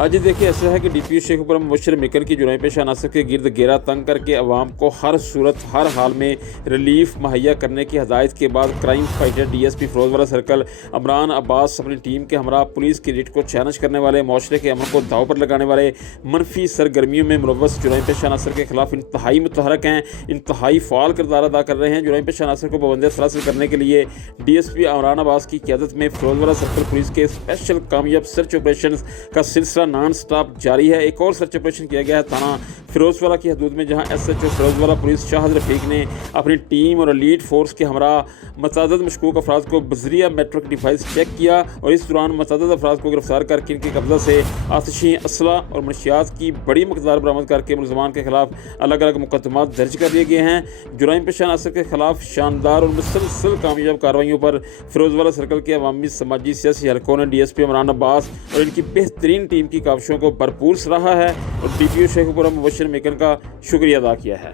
जी देखिए, ऐसा है कि डीपीओ शेखपुरा मुबशर मिकन की जुर्माई पेशा अनासर के गिर्द घेरा तंग करके अवाम को हर सूरत हर हाल में रिलीफ मुहैया करने की हदायत के बाद crime fighter DSP Ferozewala circle Amran Abbas अपनी टीम के हमरा पुलिस की रिट को चैलेंज करने वाले माशरे के अमल को दाव पर लगाने वाले मनफी सरगर्मियों में मुलव्वस जुर्माई पेशा अनासर के खिलाफ इंतहाई मुतहरक हैं, इंतहाई फ़ाल किरदार अदा कर रहे हैं। जुर्माई पेशा अनासर को पाबंदी सरासर करने के लिए डीएसपी अमरान अब्बास की क़यादत में फिरोजवाला सर्कल पुलिस के स्पेशल कामयाब सर्च ऑपरेशन का सिलसिला नॉन स्टॉप जारी है। एक और सर्च ऑपरेशन किया गया है थाना फिरोजवाला की हदूद में, जहां एसएचओ फिरोजवाला पुलिस शाहिद रफीक ने अपनी टीम और एलीट फोर्स के हमरा मतअद्दद मशकूक अफराद को बजरिया मेट्रिक डिवाइस चेक किया और इस दौरान मतअद्दद अफराद को गिरफ्तार करके इनके कब्जा से आतिशी असला और मनशियात की बड़ी मकदार बरामद करके मुलजमान के खिलाफ अलग अलग मुकदमात दर्ज कर लिए गए हैं। जुराइम पेशा अनासर के खिलाफ शानदार और मुसलसल कामयाब कार्रवाइयों पर फिरोजवाला सर्कल के अवामी समाजी सियासी हलकों ने डीएसपी अमरान अब्बास और इनकी बेहतरीन टीम की काविशों को भरपूर सराहा है और डीपीओ शेखपुरा मुबशर मिकन का शुक्रिया अदा किया है।